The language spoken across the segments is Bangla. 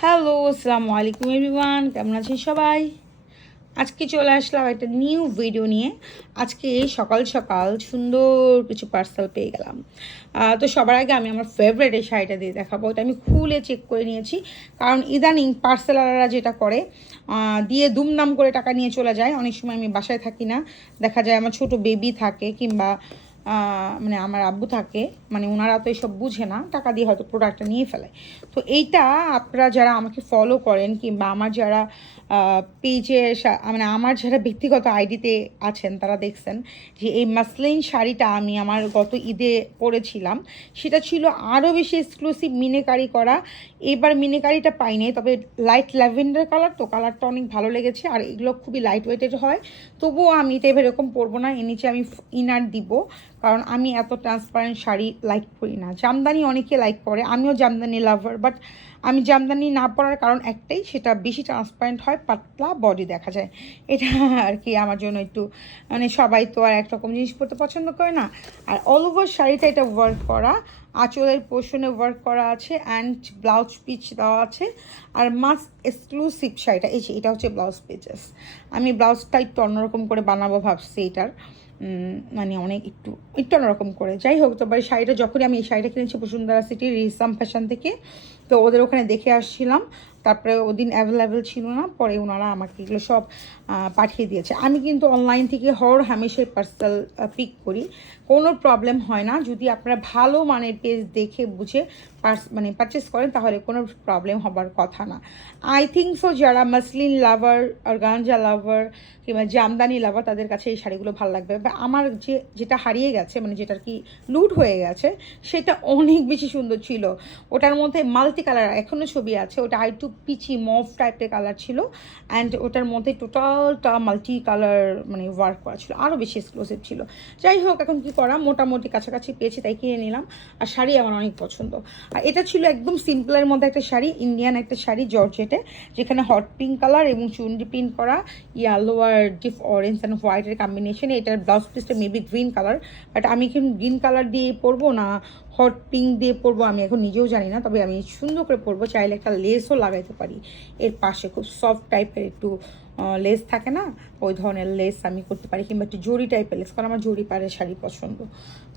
হ্যালো, আসসালামু আলাইকুম এভরিওয়ান, কেমন আছেন সবাই? আজকে চলে আসলাম একটা নিউ ভিডিও নিয়ে। আজকে সকাল সকাল সুন্দর কিছু পার্সেল পেয়ে গেলাম। তো সবার আগে আমি আমার ফেভারিট এই শাড়িটা দিয়ে দেখাবো। এটা আমি খুলে চেক করে নিয়েছি, কারণ ইদানিং পার্সেলাররা যেটা করে দিয়ে দুমদাম করে টাকা নিয়ে চলে যায়। অনেক সময় আমি বাসায় থাকি না, দেখা যায় আমার ছোট বেবি থাকে কিংবা মানে আমার আব্বু থাকে, মানে ওনারা তো এসব বুঝে না, টাকা দিয়ে হয়তো প্রোডাক্টটা নিয়ে ফেলে। তো এইটা আপনারা যারা আমাকে ফলো করেন কিংবা আমার যারা পেজে মানে আমার যারা ব্যক্তিগত আইডিতে আছেন তারা দেখছেন যে এই মাসলিন শাড়িটা আমি আমার গত ঈদে পরেছিলাম। সেটা ছিল আরও বেশি এক্সক্লুসিভ মিনেকারি করা। এবার মিনেকারিটা পাইনি, তবে লাইট ল্যাভেন্ডার কালার, তো কালারটা অনেক ভালো লেগেছে। আর এগুলো খুবই লাইট ওয়েটেড হয়, তবুও আমি এটা এবার এরকম পরবো না, এর নিচে আমি ইনার দিব, কারণ আমি এত ট্রান্সপারেন্ট শাড়ি লাইক করি না। জামদানি অনেকে লাইক করে, আমিও জামদানি লাভার, বাট আমি জামদানি না পরার কারণ একটাই, সেটা বেশি ট্রান্সপারেন্ট হয়, পাতলা বডি দেখা যায়। এটা আর কি আমার জন্য একটু, মানে সবাই তো আর একরকম জিনিস পরতে পছন্দ করে না। আর অল ওভার শাড়িটা এটা ওয়ার্ক করা, আঁচলের পোর্শনে ওয়ার্ক করা আছে, অ্যান্ড ব্লাউজ পিচ দেওয়া আছে। আর মাস্ট এক্সক্লুসিভ শাড়িটা এই যে এটা হচ্ছে ব্লাউজ পিচেস। আমি ব্লাউজটা একটু অন্যরকম করে বানাবো ভাবছি এটার, মানে অনেক একটু একটু অন্যরকম করে। যাই হোক, তো শাড়িটা যখনই আমি এই শাড়িটা কিনেছি বসুন্ধরা সিটির রিসাম ফ্যাশন থেকে, তো ওদের ওখানে দেখে আসছিলাম। তারপরে ওদিন অ্যাভেলেবেল ছিল না, পরে ওনারা আমাকে এগুলো সব পাঠিয়ে দিয়েছে। আমি কিন্তু অনলাইন থেকে হামেশাই পার্সেল পিক করি, কোনো প্রবলেম হয় না। যদি আপনারা ভালো মানের পেজ দেখে বুঝে মানে পারচেস করেন তাহলে কোনো প্রবলেম হবার কথা না। আই থিঙ্ক সো যারা মাসলিন লাভার, অর্গানজা লাভার কিংবা জামদানি লাভার, তাদের কাছে এই শাড়িগুলো ভালো লাগবে। বা আমার যেটা হারিয়ে গেছে, মানে যেটার কি লুট হয়ে গেছে, সেটা অনেক বেশি সুন্দর ছিল। ওটার মধ্যে মাল্টি কালার এখনও ছবি আছে, ওটা একটু পিচি মভ টাইপের কালার ছিল, অ্যান্ড ওটার মধ্যে টোটালটা মাল্টি কালার মানে ওয়ার্ক করা ছিল, আরও বেশি এক্সক্লুসিভ ছিল। যাই হোক, এখন কি করা, মোটামুটি কাছাকাছি পেয়েছি তাই কিনে নিলাম। আর শাড়ি আমার অনেক পছন্দ। আর এটা ছিল একদম সিম্পলের মধ্যে একটা শাড়ি, ইন্ডিয়ান একটা শাড়ি জর্জেটে, যেখানে হট পিঙ্ক কালার এবং চুনরি প্রিন্ট করা, ইয়েলো আর ডিপ অরেঞ্জ অ্যান্ড হোয়াইটের কম্বিনেশনে। এটার ব্লাউজ পিসটা মেবি গ্রিন কালার, বাট আমি এখন গ্রিন কালার দিয়ে পরবো না হট পিঙ্ক দিয়ে পরবো আমি এখন নিজেও জানি না, তবে আমি সুন্দর করে পরবো। চাইলে একটা লেসও লাগাইতে পারি এর পাশে, খুব সফট টাইপের একটু লেস থাকে না, ওই ধরনের লেস আমি করতে পারি, কিংবা একটু জরি টাইপের লেস, কারণ আমার জরি পাড়ের শাড়ি পছন্দ।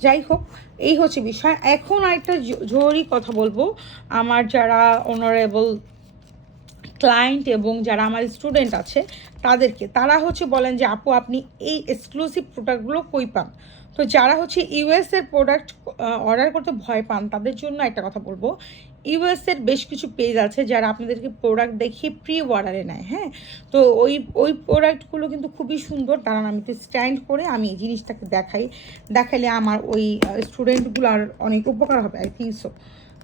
যাই হোক, এই হচ্ছে বিষয়। এখন আরেকটা জরুরি কথা বলবো, আমার যারা অনারেবল ক্লায়েন্ট এবং যারা আমার স্টুডেন্ট আছে তাদেরকে, তারা হচ্ছে বলেন যে আপু আপনি এই এক্সক্লুসিভ প্রোডাক্টগুলো কই পান। তো যারা হচ্ছে ইউএসের প্রোডাক্ট অর্ডার করতে ভয় পান, তাদের জন্য একটা কথা বলবো, ইউএসের বেশ কিছু পেজ আছে যারা আপনাদেরকে প্রোডাক্ট দেখিয়ে প্রি অর্ডারে নেয়। হ্যাঁ, তো ওই প্রোডাক্টগুলো কিন্তু খুবই সুন্দর। দাঁড়ান আমি একটু স্ট্যান্ড করে আমি এই জিনিসটাকে দেখাইলে আমার ওই স্টুডেন্টগুলো আর অনেক উপকার হবে, আই থিঙ্ক সো।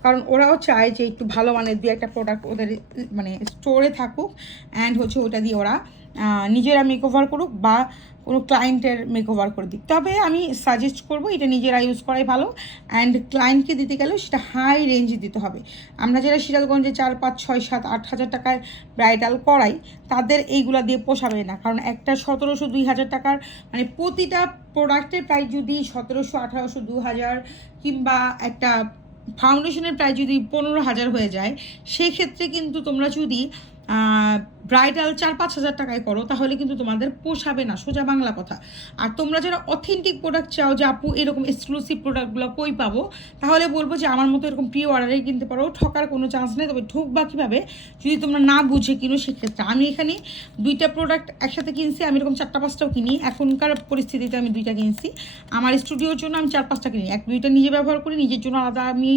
কারণ ওরাও চায় যে একটু ভালো মানের দু একটা প্রোডাক্ট ওদের মানে স্টোরে থাকুক, অ্যান্ড হচ্ছে ওটা দিয়ে ওরা নিজেরা মেকওভার করুক বা কোনো ক্লায়েন্টের মেকওভার করে দিক। তবে আমি সাজেস্ট করবো এটা নিজেরা ইউজ করাই ভালো, অ্যান্ড ক্লায়েন্টকে দিতে গেলেও সেটা হাই রেঞ্জে দিতে হবে। আমরা যারা সিরাজগঞ্জে 4, 5, 6, 7, 8 হাজার টাকায় ব্রাইডাল করাই, তাদের এইগুলা দিয়ে পোষাবে না। কারণ একটা 1700, 2000 টাকার মানে প্রতিটা প্রোডাক্টের প্রাইস যদি 1700, 1800, 2000 কিংবা একটা ফাউন্ডেশনের প্রাইস যদি 15,000 হয়ে যায়, সেক্ষেত্রে কিন্তু তোমরা যদি ব্রাইডাল 4-5 হাজার টাকায় করো তাহলে কিন্তু তোমাদের পোষাবে না, সোজা বাংলা কথা। আর তোমরা যারা অথেন্টিক প্রোডাক্ট চাও যে আপু এরকম এক্সক্লুসিভ প্রোডাক্টগুলো কই পাবো, তাহলে বলবো যে আমার মতো এরকম প্রি অর্ডারে কিনতে পারো, ঠকার কোনো চান্স নেই। তবে ঠকবা কীভাবে, যদি তোমরা না বুঝে কিনো সেক্ষেত্রে। আমি এখানে 2টা প্রোডাক্ট একসাথে কিনছি, আমি এরকম 4টা-5টাও কিনি, এখনকার পরিস্থিতিতে আমি 2টা কিনছি। আমার স্টুডিওর জন্য আমি 4-5টা কিনি, 2টা নিজে ব্যবহার করি, নিজের জন্য আলাদা আমি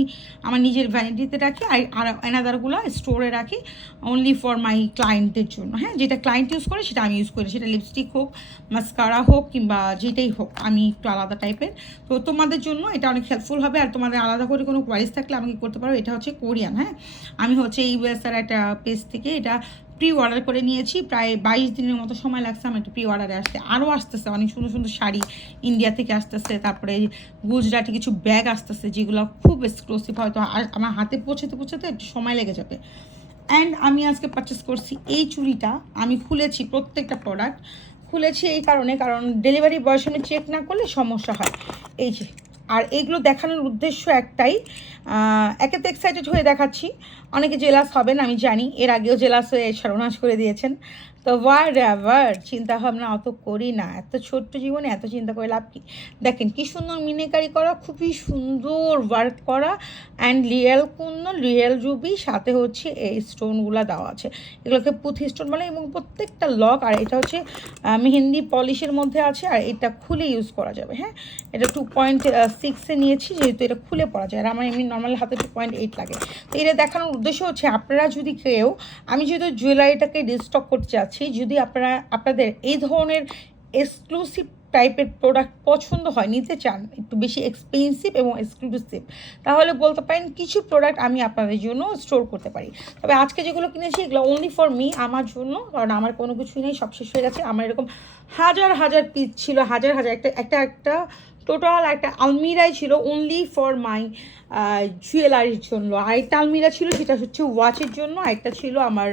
আমার নিজের ভ্যানিটিতে রাখি, আর অ্যানাদারগুলো স্টোরে রাখি অনলি ফর মাই ক্লায়েন্টের জন্য। হ্যাঁ, যেটা ক্লায়েন্ট ইউজ করে সেটা আমি ইউজ করি, সেটা লিপস্টিক হোক, মাস্কারা হোক কিংবা যেটাই হোক, আমি একটু আলাদা টাইপের। তো তোমাদের জন্য এটা অনেক হেল্পফুল হবে। আর তোমাদের আলাদা করে কোনো কোয়ারিজ থাকলে আমাকে করতে পারো। এটা হচ্ছে কোরিয়ান। হ্যাঁ, আমি হচ্ছে ইউএসের একটা পেজ থেকে এটা প্রি অর্ডার করে নিয়েছি, প্রায় 22 দিনের মতো সময় লাগছে আমার একটা প্রি অর্ডারে আসতে। আরও আসতেছে অনেক সুন্দর সুন্দর শাড়ি ইন্ডিয়া থেকে আসতেছে, তারপরে গুজরাটি কিছু ব্যাগ আসতেছে যেগুলো খুব এক্সক্লুসিভ, হয়তো আমার হাতে পৌঁছাতে একটু সময় লেগে যাবে। অ্যান্ড আমি আজকে পারচেস করছি এই চুড়িটা। আমি খুলেছি প্রত্যেকটা প্রোডাক্ট খুলেছি এই কারণে, কারণ ডেলিভারি বয়ের সঙ্গে চেক না করলে সমস্যা হয়। এই যে আর এইগুলো দেখানোর উদ্দেশ্য একটাই, একে তো এক্সাইটেড হয়ে দেখাচ্ছি, অনেকে জেলাস হবেন আমি জানি, এর আগেও জেলাস হয়ে সর্বনাশ করে দিয়েছেন। তো এভার চিন্তাভাবনা অত করি না, এত ছোট্ট জীবনে এত চিন্তা করে লাভ কি। দেখেন কি সুন্দর মিনেকারি করা, খুবই সুন্দর ওয়ার্ক করা, and real Kundan, real Ruby, সাথে হচ্ছে এই স্টোনগুলো দেওয়া আছে, এগুলোকে পুঁথি স্টোন বলে, এবং প্রত্যেকটা লক। আর এটা হচ্ছে মেহেন্দি পলিশের মধ্যে আছে, আর এটা খুলে ইউজ করা যাবে। হ্যাঁ, এটা 2.6-এ নিয়েছি, যেহেতু এটা খুলে পড়া যায়, আর আমার এমনি নর্মাল হাতে 2.8 লাগে। তো এটা দেখানোর উদ্দেশ্য হচ্ছে আপনারা যদি কেউ, আমি যেহেতু জুয়েলারিটাকে রিস্টক করতে চাচ্ছি, যদি আপনাদের এই ধরনের এক্সক্লুসিভ টাইপের প্রোডাক্ট পছন্দ হয়, নিতে চান একটু বেশি এক্সপেন্সিভ এবং এক্সক্লুসিভ, তাহলে বলতে পারেন কিছু প্রোডাক্ট আমি আপনাদের জন্য স্টোর করতে পারি। তবে আজকে যেগুলো কিনেছি এগুলো অনলি ফর মি, আমার জন্য, কারণ আমার কোনো কিছুই নেই, সব শেষ হয়ে গেছে। আমার এরকম হাজার হাজার পিস ছিল, হাজার হাজার, একটা টোটাল একটা আলমিরাই ছিল অনলি ফর মাই জুয়েলারির জন্য। আরেকটা আলমিরা ছিল যেটা হচ্ছে ওয়াচের জন্য, আরেকটা ছিল আমার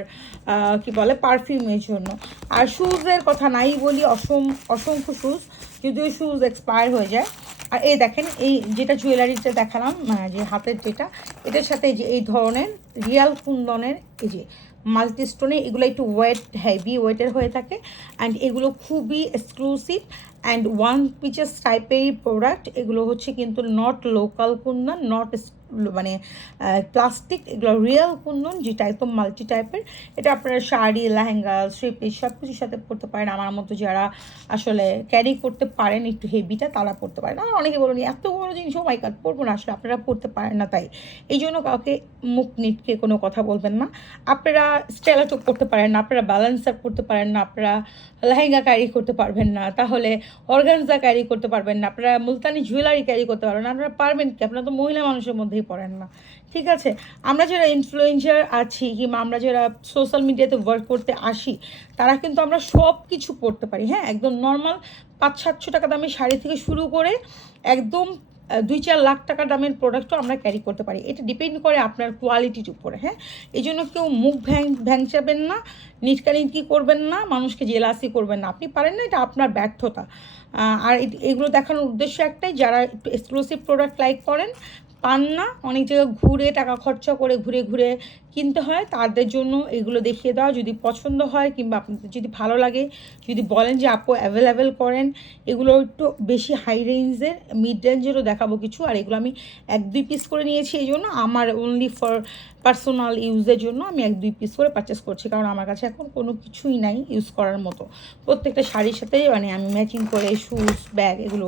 কি বলে পারফিউমের জন্য। আর শ্যুজের কথা নাই বলি, অসংখ্য শ্যুজ, যদিও শ্যুজ এক্সপায়ার হয়ে যায়। আর এই দেখেন, এই যেটা জুয়েলারিতে দেখালাম, যে হাতের যেটা, এটার সাথে যে এই ধরনের রিয়াল কুন্দনের এই যে মাল্টি স্টোনে, এগুলো একটু হেভি ওয়েটের হয়ে থাকে, অ্যান্ড এগুলো খুবই এক্সক্লুসিভ অ্যান্ড ওয়ান পিচেস টাইপেরই প্রোডাক্ট। এগুলো হচ্ছে কিন্তু নট লোকাল কুন্দন, নট মানে প্লাস্টিক, এগুলো রিয়েল কুন্দন, যেটা একদম মাল্টি টাইপের। এটা আপনারা শাড়ি, লেহেঙ্গা, থ্রি পিস সব কিছুর সাথে পরতে পারেন। আমার মতো যারা আসলে ক্যারি করতে পারেন একটু হেভিটা, তারা পরতে পারেন। আর অনেকে বলেন এত বড় জিনিস, ও মাই গড পরবো না, আসলে আপনারা পরতে পারেন না, তাই এই জন্য কাউকে মুখ নিটকে কোনো কথা বলবেন না। আপনারা স্টেলাটো করতে পারেন না, আপনারা ব্যালেন্সার করতে পারেন না, আপনারা লেহেঙ্গা ক্যারি করতে পারবেন না, তাহলে অর্গানজা ক্যারি করতে পারবেন না, আপনারা মুলতানি জুয়েলারি ক্যারি করতে পারবেন না, আপনারা পারবেন কি? আপনারা তো মহিলা মানুষের মধ্যেই পড়েন না, ঠিক আছে? আমরা যারা ইনফ্লুয়েন্সার আছি, কিংবা আমরা যারা সোশ্যাল মিডিয়াতে ওয়ার্ক করতে আসি, তারা কিন্তু আমরা সব কিছু পড়তে পারি। হ্যাঁ, একদম নর্মাল 500-700 টাকা দামের শাড়ি থেকে শুরু করে একদম 2-4 লাখ টাকা দামের প্রোডাক্টও আমরা ক্যারি করতে পারি। এটা ডিপেন্ড করে আপনার কোয়ালিটির উপরে। হ্যাঁ, এই জন্য কেউ মুখ ভ্যাংচাবেন না, নিটকানিটকি করবেন না, মানুষকে জেলাসি করবেন না। আপনি পারেন না, এটা আপনার ব্যর্থতা। আর এগুলো দেখানোর উদ্দেশ্য একটাই, যারা একটু এক্সক্লুসিভ প্রোডাক্ট লাইক করেন, পান না, অনেক জায়গায় ঘুরে টাকা খরচা করে ঘুরে ঘুরে কিনতে হয়, তাদের জন্য এগুলো দেখিয়ে দেওয়া। যদি পছন্দ হয় কিংবা আপনাদের যদি ভালো লাগে, যদি বলেন যে আপু অ্যাভেলেবেল করেন, এগুলো একটু বেশি হাই রেঞ্জের, মিড রেঞ্জেরও দেখাবো কিছু। আর এগুলো আমি 1-2 পিস করে নিয়েছি, এই জন্য আমার অনলি ফর পার্সোনাল ইউজের জন্য আমি 1-2 পিস করে পারচেস করছি, কারণ আমার কাছে এখন কোনো কিছুই নাই ইউজ করার মতো। প্রত্যেকটা শাড়ির সাথে মানে আমি ম্যাচিং করে শ্যুজ, ব্যাগ এগুলো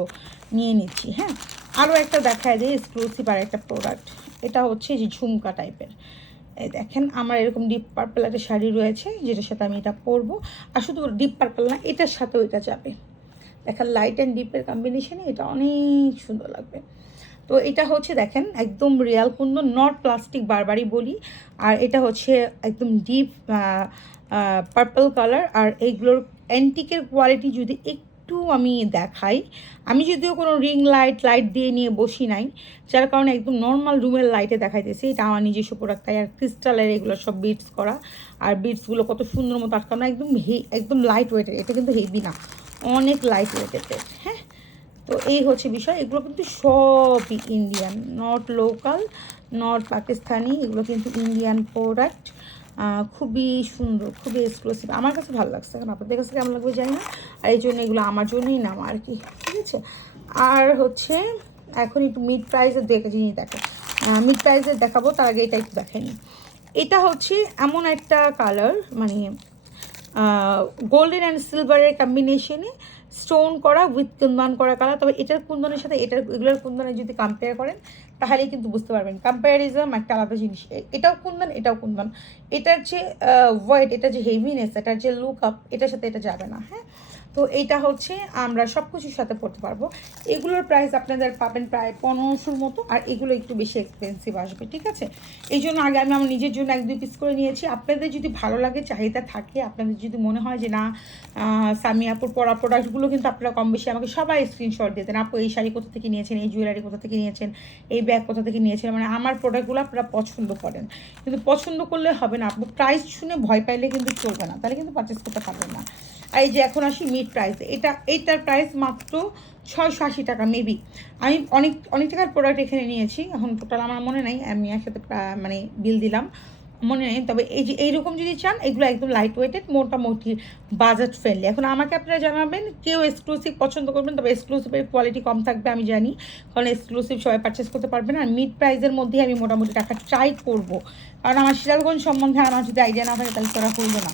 নিয়ে নিচ্ছি। হ্যাঁ, আরও একটা দেখায় যে এক্সক্লুসিভ আর একটা প্রোডাক্ট, এটা হচ্ছে যে ঝুমকা টাইপের। এই দেখেন, আমার এরকম ডিপ পার্পল একটা শাড়ি রয়েছে, যেটার সাথে আমি এটা পরবো। আর শুধু ডিপ পার্পল না, এটার সাথেও এটা যাবে। দেখেন লাইট অ্যান্ড ডিপের কম্বিনেশনে এটা অনেক সুন্দর লাগবে। তো এটা হচ্ছে দেখেন একদম রিয়াল কুন্দন, নট প্লাস্টিক, বারবারই বলি। আর এটা হচ্ছে একদম ডিপ পার্পল কালার। আর এইগুলোর অ্যান্টিকের কোয়ালিটি যদি একটু আমি দেখাই, আমি যদিও কোনো রিং লাইট দিয়ে নিয়ে বসি নাই, যার কারণে একদম নর্মাল রুমের লাইটে দেখাইতেছি। এটা আমার নিজস্ব প্রোডাক্ট, তাই। আর ক্রিস্টালের এগুলো সব বিটস করা, আর বিটসগুলো কত সুন্দর মতো আটকানো, একদম লাইট ওয়েটের। এটা কিন্তু হেভি না, অনেক লাইট ওয়েটের। হ্যাঁ, তো এই হচ্ছে বিষয়। এগুলো কিন্তু সবই Indian, not local, not Pakistani, এগুলো কিন্তু ইন্ডিয়ান প্রোডাক্ট। খুবই সুন্দর, খুবই এক্সক্লুসিভ, আমার কাছে ভালো লাগছে। কারণ আপনাদের কাছে কেমন লাগবে জানি না, আর এই জন্য এগুলো আমার জন্যই নামা আর কি, ঠিক আছে? আর হচ্ছে এখন একটু মিড প্রাইসের 2-1 জিনিস দেখো, মিড প্রাইসের দেখাবো, তার আগে এটা একটু দেখেনি। এটা হচ্ছে এমন একটা কালার, মানে গোল্ডেন অ্যান্ড সিলভারের কম্বিনেশনে স্টোন করা উইথ কুন্দন করা কালার। তবে এটার কুন্দনের সাথে এগুলোর কুন্দনের যদি কম্পেয়ার করেন, তাহলেই কিন্তু বুঝতে পারবেন কম্প্যারিজম একটা আলাদা জিনিস। এটাও কুন্দন, এটাও কুন্দন। এটার যে ওয়েট, এটা যে হেভিনেস, এটার যে লুক আপ, এটার সাথে এটা যাবে না। হ্যাঁ, তো এইটা হচ্ছে আমরা সব কিছুর সাথে পড়তে পারবো। এগুলোর প্রাইস আপনাদের পাবেন প্রায় 1500-র মতো, আর এগুলো একটু বেশি এক্সপেন্সিভ আসবে, ঠিক আছে? এই জন্য আগে আমি আমার নিজের জন্য 1-2 পিস করে নিয়েছি। আপনাদের যদি ভালো লাগে, চাহিদা থাকে, আপনাদের যদি মনে হয় যে না সামিয়াপুর পরা প্রোডাক্টগুলো কিন্তু আপনারা কম বেশি আমাকে সবাই স্ক্রিনশট দিতেন, আপু এই শাড়ি কোথা থেকে নিয়েছেন, এই জুয়েলারি কোথা থেকে নিয়েছেন, এই ব্যাগ কোথা থেকে নিয়েছেন, মানে আমার প্রোডাক্টগুলো আপনারা পছন্দ করেন। কিন্তু পছন্দ করলে হবে না, আপু প্রাইস শুনে ভয় পাইলে কিন্তু চলবে না, তাহলে কিন্তু পারচেস করতে পারবেন না। আর এই যে এখন আসি মিড মিড প্রাইস। এইটার প্রাইস মাত্র 680 টাকা মেবি। আমি অনেক অনেক টাকার প্রোডাক্ট এখানে নিয়েছি, এখন টোটাল আমার মনে নাই, আমি একসাথে মানে বিল দিলাম মনে নেই। তবে এই যে এইরকম যদি চান, এগুলো একদম লাইট ওয়েটেড, মোটামুটি বাজেট ফ্রেন্ডলি। এখন আমাকে আপনারা জানাবেন কেউ এক্সক্লুসিভ পছন্দ করবেন, তবে এক্সক্লুসিভের কোয়ালিটি কম থাকবে আমি জানি, কারণ এক্সক্লুসিভ সবাই পারচেস করতে পারবে না। আর মিড প্রাইসের মধ্যেই আমি মোটামুটি টাকা ট্রাই করবো, কারণ আমার সিরাজগঞ্জ সম্বন্ধে আমার যদি আইডিয়া না থাকে তাহলে করা হইলো না।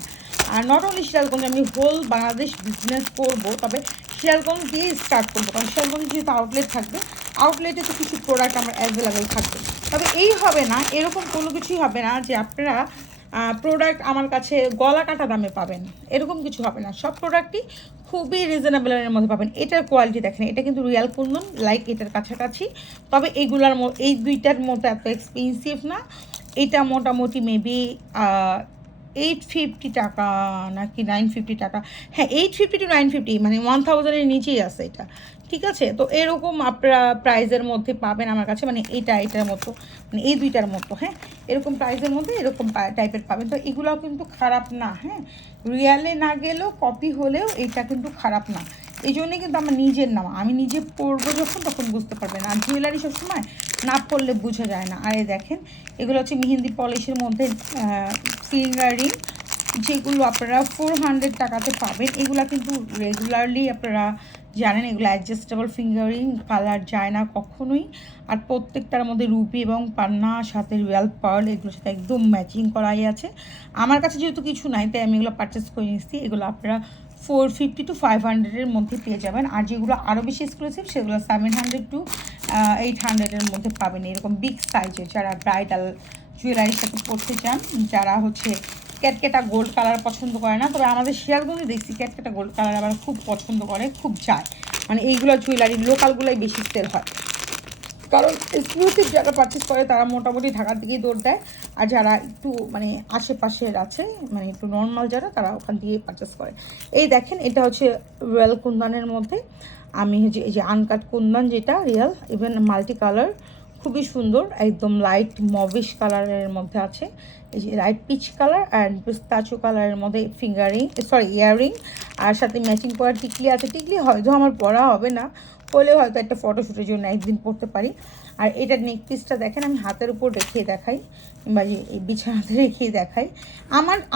আর নট অনলি সিরাজগঞ্জ, আমি হোল বাংলাদেশ বিজনেস করবো, তবে সিরাজগঞ্জ দিয়ে স্টার্ট করবো, কারণ সিরাজগঞ্জ যেহেতু আউটলেট থাকবে, আউটলেটে তো কিছু প্রোডাক্ট আমার অ্যাভেলেবেল থাকবে। তবে এই হবে না, এরকম কোনো কিছুই হবে না যে আপনারা প্রোডাক্ট আমার কাছে গলা কাটা দামে পাবেন, এরকম কিছু হবে না। সব প্রোডাক্টই খুবই রিজনেবলের মধ্যে পাবেন। এটার কোয়ালিটি দেখেন, এটা কিন্তু রিয়াল কুন্দন লাইক এটার কাছাকাছি, তবে এগুলার এই দুইটার মতো এত এক্সপেন্সিভ না। এটা মোটামুটি মেবি 850 টাকা নাকি 950 টাকা, হ্যাঁ 850 to 950, মানে 1000-এর নিচেই আছে এটা, ঠিক আছে। তো এরকম আপনারা প্রাইজের মধ্যে পাবেন আমার কাছে, মানে এটার মতো, মানে এই দুইটার মতো, হ্যাঁ এরকম প্রাইজের মধ্যে এরকম টাইপের পাবেন। তো এগুলোও কিন্তু খারাপ না, হ্যাঁ রিয়ালে না গেলেও কপি হলেও এটা কিন্তু খারাপ না। এই জন্যই কিন্তু আমার নিজের নাম, আমি নিজে পরবো যখন তখন বুঝতে পারবেন। আর জুয়েলারি সবসময় না পরলে বোঝা যায় না। আর এই দেখেন, এগুলো হচ্ছে মেহেন্দি পলিশের মধ্যে ফিঙ্গারিং, যেগুলো আপনারা 400 টাকাতে পাবেন। এগুলা কিন্তু রেগুলারলি আপনারা জানেন, এগুলো অ্যাডজাস্টেবল ফিঙ্গারিং, কালার যায় না কখনোই। আর প্রত্যেকটার মধ্যে রুবি এবং পান্না, সাথে রিয়াল পার্ল, এগুলোর সাথে একদম ম্যাচিং করাই আছে। আমার কাছে যেহেতু কিছু নাই তাই আমি এগুলো পারচেস করে নিচ্ছি। এগুলো আপনারা 450 to 500-এর মধ্যে পেয়ে যাবেন। আর যেগুলো আরও বেশি এক্সক্লুসিভ সেগুলো 700 to 800-এর মধ্যে পাবেন, এরকম বিগ সাইজের। যারা ব্রাইডাল জুয়েলারির সাথে পরতে চান, যারা হচ্ছে ক্যাটকেটা গোল্ড কালার পছন্দ করে না, তবে আমাদের শিয়ালগঞ্জে দেখছি ক্যাটকেটা গোল্ড কালার আবার খুব পছন্দ করে, খুব চায়, মানে এইগুলো জুয়েলারি লোকালগুলোই বেশি সেল হয়, কারণ এক্সক্লুসিভ যারা পারচেস করে তারা মোটামুটি ঢাকার দিকেই দৌড় দেয়। আর যারা একটু মানে আশেপাশের আছে, মানে একটু নর্মাল যারা, তারা ওখান দিয়ে পারচেস করে। এই দেখেন, এটা হচ্ছে রয়্যাল কুন্দানের মধ্যে, আমি হচ্ছে এই যে আনকাট কুন্দান, যেটা রিয়াল, ইভেন মাল্টি কালার, খুবই সুন্দর, একদম লাইট মভিশ কালারের মধ্যে আছে, এই যে লাইট পিচ কালার অ্যান্ড পিস্তাচো কালারের মধ্যে ফিঙ্গারিং, সরি ইয়াররিং, আর সাথে ম্যাচিং করা টিকলি আছে। টিকলি হয়তো আমার পরা হবে না, হলেও হয়তো একটা ফটোশ্যুটের জন্য একদিন পরতে পারি। আর এটার নেক পিসটা দেখেন, আমি হাতের উপর রেখে দেখাই, কিংবা এই বিছানাতে রেখে দেখাই।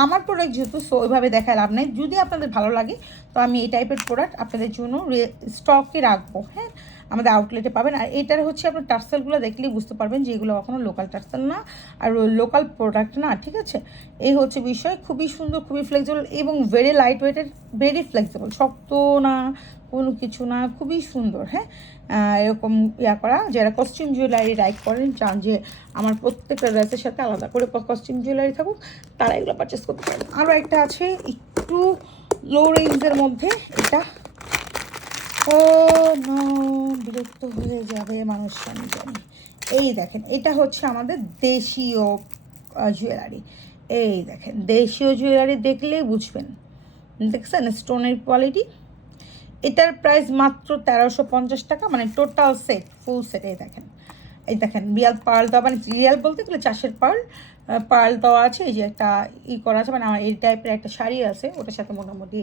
আমার প্রোডাক্ট যেহেতু, সো ওইভাবে দেখায় লাভ নেই। যদি আপনাদের ভালো লাগে তো আমি এই টাইপের প্রোডাক্ট আপনাদের জন্য স্টকে রাখবো, হ্যাঁ আমাদের আউটলেটে পাবেন। আর এটার হচ্ছে আপনার টার্সেলগুলো দেখলেই বুঝতে পারবেন যে এগুলো কখনো লোকাল টার্সেল না, আর লোকাল প্রোডাক্ট না, ঠিক আছে। এই হচ্ছে বিষয়, খুবই সুন্দর, খুবই ফ্লেক্সিবল এবং very light weighted, very flexible, শক্ত না কোনো কিছু না, খুবই সুন্দর। হ্যাঁ এরকম করা, যারা কস্টিউম জুয়েলারি লাইক করেন, চান যে আমার প্রত্যেকটা ড্রেসের সাথে আলাদা করে কস্টিউম জুয়েলারি থাকুক, তারা এগুলো পারচেস করতে পারেন। আরও একটা আছে একটু লো রেঞ্জের মধ্যে, এটা বিরক্ত হয়ে যাবে মানুষ, আমি জানি। এই দেখেন, এটা হচ্ছে আমাদের দেশীয় জুয়েলারি। এই দেখেন, দেশীয় জুয়েলারি দেখলেই বুঝবেন, দেখছেন স্টোনের কোয়ালিটি। এটার প্রাইস মাত্র 1350 টাকা, মানে টোটাল সেট, ফুল সেট। এই দেখেন রিয়াল পার্ল দেওয়া, মানে রিয়াল বলতে গেলে চাষের পার্ল দেওয়া আছে। এই যে একটা করা আছে, মানে আমার এই টাইপের একটা শাড়ি আছে, ওটার সাথে মোটামুটি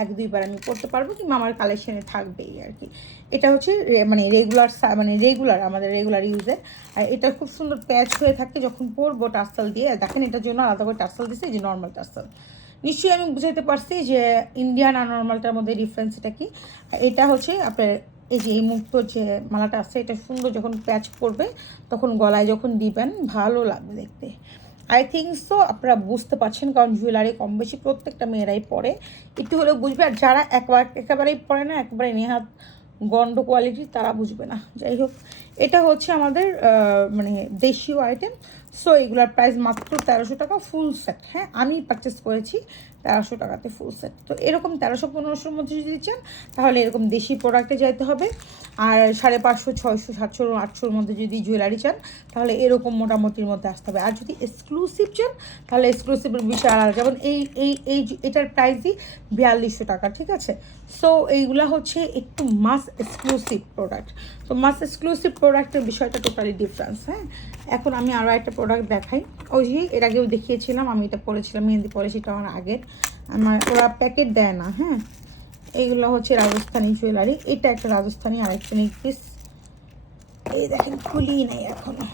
1-2 বার আমি পরতে পারবো, কিংবা আমার কালেকশানে থাকবেই আর কি। এটা হচ্ছে মানে রেগুলার আমাদের রেগুলার ইউজের। আর এটা খুব সুন্দর প্যাচ হয়ে থাকে যখন পরবো টার্সেল দিয়ে। দেখেন এটার জন্য আলাদা করে টার্সেল দিচ্ছে, এই যে নর্মাল টার্সেল। নিশ্চয়ই আমি বুঝাইতে পারছি যে ইন্ডিয়ান আর নর্মালটার মধ্যে ডিফারেন্সটা কি। এটা হচ্ছে আপনার এই যে এই মুক্ত যে মালাটা আছে, এটা সুন্দর, যখন প্যাচ করবে তখন গলায় যখন দিবেন ভালো লাগবে দেখতে। আই থিঙ্ক সো আপনারা বুঝতে পারছেন, কারণ জুয়েলারি কম বেশি প্রত্যেকটা মেয়েরাই পরে, একটু হলেও বুঝবে। আর যারা একেবারেই পরে না, একেবারে নেহাত গন্ড কোয়ালিটির, তারা বুঝবে না। যাই হোক, এটা হচ্ছে আমাদের মানে দেশীয় আইটেম। সো এগুলোর প্রাইস মাত্র 1300 টাকা ফুল সেট। হ্যাঁ আমি পারচেস করেছি 1300 টাকাতে ফুল সেট। তো এরকম 1300-1500-র মধ্যে যদি চান, তাহলে এরকম দেশি প্রোডাক্টে যাইতে হবে। আর 550, 600, 700, 800-র মধ্যে যদি জুয়েলারি চান, তাহলে এরকম মোটামুটির মধ্যে আসতে হবে। আর যদি এক্সক্লুসিভ চান, তাহলে এক্সক্লুসিভের বিষয় আলাদা, যেমন এটার প্রাইসই 4200 টাকা, ঠিক আছে। সো এইগুলা হচ্ছে একটু মাস এক্সক্লুসিভ প্রোডাক্ট। তো মাস এক্সক্লুসিভ প্রোডাক্টের বিষয়টা টোটালি ডিফারেন্স। হ্যাঁ এখন আমি আরও একটা প্রোডাক্ট দেখাই। ওই যে এর আগেও দেখিয়েছিলাম, আমি এটা পরেছিলাম মেহেন্দি পরে, সেটা আমার আগের। ওরা প্যাকেট দেয় না। হ্যাঁ এইগুলো হচ্ছে রাজস্থানি জুয়েলারি। এটা একটা রাজস্থানি, আরেকটা নেক পিস। এই দেখেন খুলি নাই এখনো।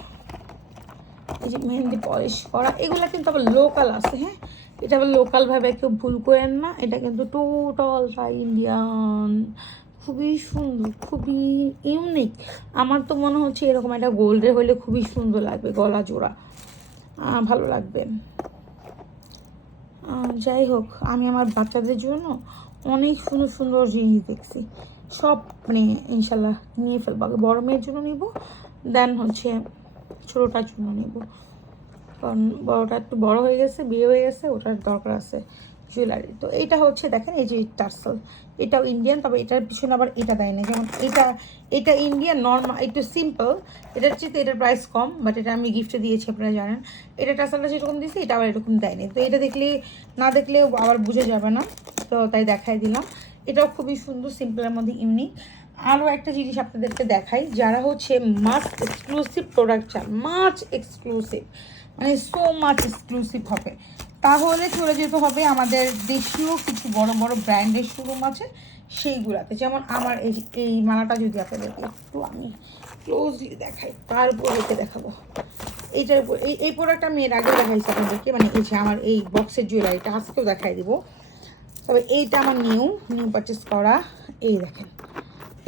এই যে মেহেন্দি পলিশ করা, এগুলো কিন্তু আবার লোকাল আছে। হ্যাঁ, এটা আবার লোকালভাবে কেউ ভুল করেন না, এটা কিন্তু টোটালটা ইন্ডিয়ান। খুবই সুন্দর, খুবই ইউনিক। আমার তো মনে হচ্ছে এরকম একটা গোল্ডের হলে খুবই সুন্দর লাগবে, গলা জোড়া ভালো লাগবে। যাই হোক, আমি আমার বাচ্চাদের জন্য অনেক সুন্দর সুন্দর জিনিস দেখছি, সব মানে ইনশাল্লাহ নিয়ে ফেলবো। আগে বড় মেয়ের জন্য নিব, দেন হচ্ছে ছোটোটার জন্য নিব, কারণ বড়টা একটু বড় হয়ে গেছে, বিয়ে হয়ে গেছে, ওটার দরকার আছে জুয়েলারি। তো এইটা হচ্ছে দেখেন, এই যে টার্সেল, এটাও ইন্ডিয়ান, তবে এটার পিছনে আবার এটা দেয় না। যেমন এটা ইন্ডিয়ান নর্মাল, একটু সিম্পল, এটার চেয়ে এটার প্রাইস কম, বাট এটা আমি গিফটে দিয়েছি, আপনারা জানেন। এটা টার্সেলটা যেরকম দিয়েছি, এটা আবার এরকম দেয়নি। তো এটা দেখলে না দেখলেও আবার বুঝে যাবে না, তো তাই দেখাই দিলাম। এটাও খুবই সুন্দর, সিম্পলের মধ্যে ইউনিক। আরও একটা জিনিস আপনাদেরকে দেখাই, যারা হচ্ছে মাছ এক্সক্লুসিভ প্রোডাক্ট চান, মাছ এক্সক্লুসিভ মানে সো মাচ এক্সক্লুসিভ হবে, তাহলে চলে যেতে হবে আমাদের দেশীয় কিছু বড় বড় ব্র্যান্ডের শোরুম আছে, সেইগুলাতে। যেমন আমার এই মালাটা যদি আপনাদেরকে একটু আমি ক্লোজলি দেখাই, তারপর এতে দেখাবো। এইটার উপর এই প্রোডাক্টটা আমি এর আগেও দেখাইছি আপনাদেরকে, মানে এই যে আমার এই বক্সের জুয়েলারিটা আজকেও দেখাই দিব। তবে এইটা আমার নিউ পারচেস করা। এই দেখেন,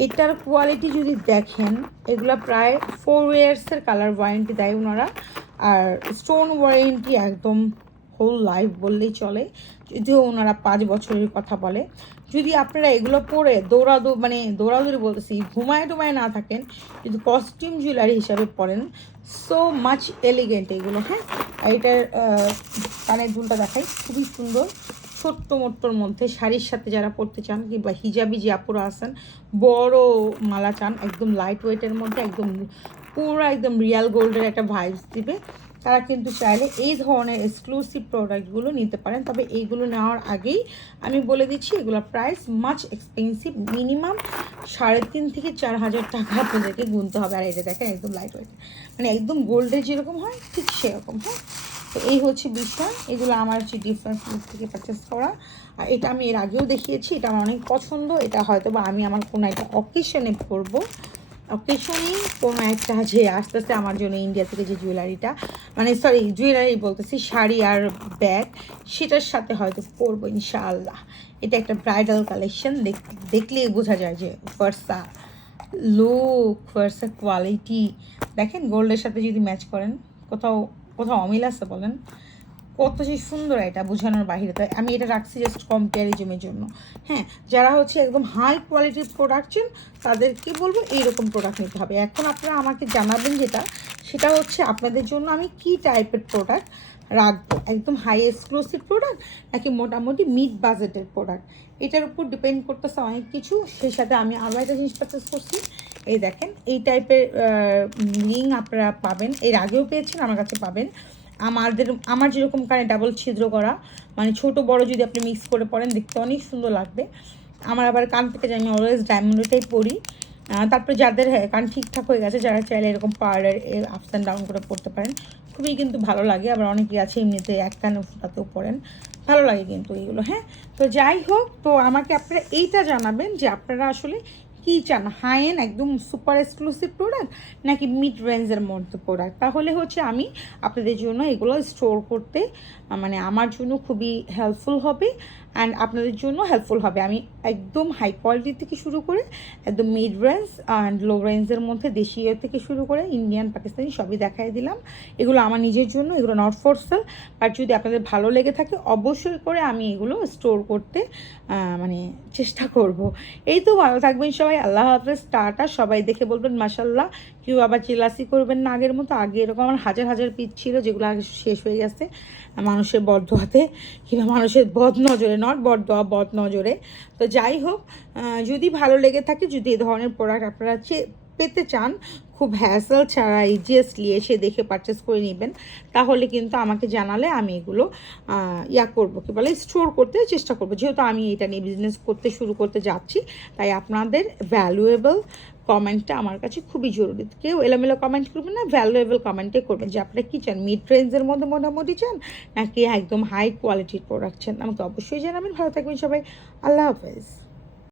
এটার কোয়ালিটি যদি দেখেন, এগুলা প্রায় 4 ইয়ার্সের কালার ওয়ারেন্টি দেয় ওনারা, আর স্টোন ওয়ারেন্টি একদম হোল লাইফ বললেই চলে, যদিও ওনারা 5 বছরের কথা বলে। যদি আপনারা এগুলো পরে দৌড়াদৌড়ি বলতেছি, ঘুমায় টুমায় না থাকেন, যদি কস্টিউম জুয়েলারি হিসাবে পরেন, সো মাচ এলিগেন্ট এগুলো। হ্যাঁ, এটার কানের দুলটা দেখাই, খুবই সুন্দর, ছোট্ট মোট্টোর মধ্যে শাড়ির সাথে যারা পরতে চান, কিংবা হিজাবি যে আপুরা আছেন, বড় মালা চান, একদম লাইট ওয়েটের মধ্যে, একদম পুরো একদম রিয়াল গোল্ডের একটা ভাইবস দিবে, তারা কিন্তু চাইলে এই ধরনের এক্সক্লুসিভ প্রোডাক্টগুলো নিতে পারেন। তবে এইগুলো নেওয়ার আগেই আমি বলে দিচ্ছি, এগুলোর প্রাইস মাচ এক্সপেন্সিভ, মিনিমাম 3,500 থেকে 4,000 টাকা আপনাদেরকে গুনতে হবে। আর এটা দেখেন একদম লাইট ওয়েট, মানে একদম গোল্ডের যেরকম হয় ঠিক সেরকম। হ্যাঁ, তো এই হচ্ছে বিষয়। এগুলো আমার হচ্ছে ডিফারেন্ট থেকে পারচেস করা। আর এটা আমি এর আগেও দেখিয়েছি, এটা আমার অনেক পছন্দ। এটা হয়তো বা আমি আমার কোনো একটা অকেশনে পরবো, অকেশনই কোনো একটা যে আস্তে আস্তে আমার জন্য ইন্ডিয়া থেকে যে জুয়েলারিটা, মানে সরি জুয়েলারি বলতেছি, শাড়ি আর ব্যাগ, সেটার সাথে হয়তো পরবো ইনশাআল্লাহ। এটা একটা ব্রাইডাল কালেকশন, দেখলেই বোঝা যায় যে ফার্সা লুক, ফার্সা কোয়ালিটি দেখেন, গোল্ডের সাথে যদি ম্যাচ করেন, কোথাও কোথাও অমিল আছে বলেন? কত যে সুন্দর, এটা বোঝানোর বাহিরে। তাই আমি এটা রাখছি জাস্ট কম্প্যারিজমের জন্য। হ্যাঁ, যারা হচ্ছে একদম হাই কোয়ালিটির প্রোডাক্ট চান, তাদেরকে বলবো এইরকম প্রোডাক্ট নিতে হবে। এখন আপনারা আমাকে জানাবেন সেটা হচ্ছে আপনাদের জন্য আমি কি টাইপের প্রোডাক্ট রাখবো, একদম হাই এক্সক্লুসিভ প্রোডাক্ট নাকি মোটামুটি মিড বাজেটের প্রোডাক্ট, এটার উপর ডিপেন্ড করতেছে অনেক কিছু। সেই সাথে আমি আরও একটা জিনিস পারচেস করছি, এই দেখেন এই টাইপের রিং আপনারা পাবেন, এর আগেও পেয়েছেন, আমার কাছে পাবেন। আমার যেরকম কানে ডাবল ছিদ্র করা, মানে ছোট বড় যদি আপনি মিক্স করে পরেন, দেখতে অনেক সুন্দর লাগবে। আমার আবার কান থেকে আমি অলওয়েজ ডায়মন্ডটাই পরি। তারপরে যাদের কান ঠিকঠাক হয়ে গেছে, যারা চাইলে এরকম পার্লার আপস অ্যান্ড ডাউন করে পড়তে পারেন, খুবই কিন্তু ভালো লাগে। আবার অনেকে আছে এমনিতে এক কানে ফোটাতেও পড়েন, ভালো লাগে কিন্তু এইগুলো। হ্যাঁ, তো যাই হোক, তো আমাকে আপনারা এইটা জানাবেন যে আপনারা আসলে কী চান, হাই এন্ড একদম সুপার এক্সক্লুসিভ প্রোডাক্ট নাকি মিড রেঞ্জের মধ্যে প্রোডাক্ট, তাহলে হচ্ছে আমি আপনাদের জন্য এগুলো স্টোর করতে মানে আমার জন্য খুবই হেল্পফুল হবে, অ্যান্ড আপনাদের জন্য হেল্পফুল হবে। আমি একদম হাই কোয়ালিটি থেকে শুরু করে একদম মিড রেঞ্জ অ্যান্ড লো রেঞ্জের মধ্যে, দেশীয় থেকে শুরু করে ইন্ডিয়ান পাকিস্তানি সবই দেখাই দিলাম। এগুলো আমার নিজের জন্য, এগুলো নট ফর সেল, আর যদি আপনাদের ভালো লেগে থাকে অবশ্যই করে আমি এগুলো স্টোর করতে মানে চেষ্টা করব। এই তো, ভালো থাকবেন সবাই, আল্লাহ হাফেজ, টাটা। সবাই দেখে বলবেন মাশাল্লাহ, কেউ আবার চিল্লাসি করবেন না আগের মতো। আগে এরকম আমার হাজার হাজার পিস ছিল, যেগুলো আগে শেষ হয়ে গেছে মানুষের বদদোয়াতে, কিংবা মানুষের বদ নজরে, নট বদদোয়া, বদ নজরে। তো যাই হোক, যদি ভালো লেগে থাকে, যদি এই ধরনের প্রোডাক্ট আপনারা পেতে চান খুব হ্যাসেল ছাড়া, ইজিয়েস্টলি এসে দেখে পারচেস করে নেবেন, তাহলে কিন্তু আমাকে জানালে আমি এগুলো করবো, কি বলে, স্টোর করতে চেষ্টা করবো। যেহেতু আমি এটা নিয়ে বিজনেস শুরু করতে যাচ্ছি, তাই আপনাদের ভ্যালুয়েবল কমেন্টটা আমার কাছে খুবই জরুরি। কেউ এলোমেলো কমেন্ট করবেন না, ভ্যালুয়েবল কমেন্টে করবেন যে আপনারা কী চান, মিড রেঞ্জের মধ্যে মোটামুটি চান নাকি একদম হাই কোয়ালিটির প্রোডাক্ট চান, আমাকে অবশ্যই জানাবেন। ভালো থাকবেন সবাই, আল্লাহ হাফেজ।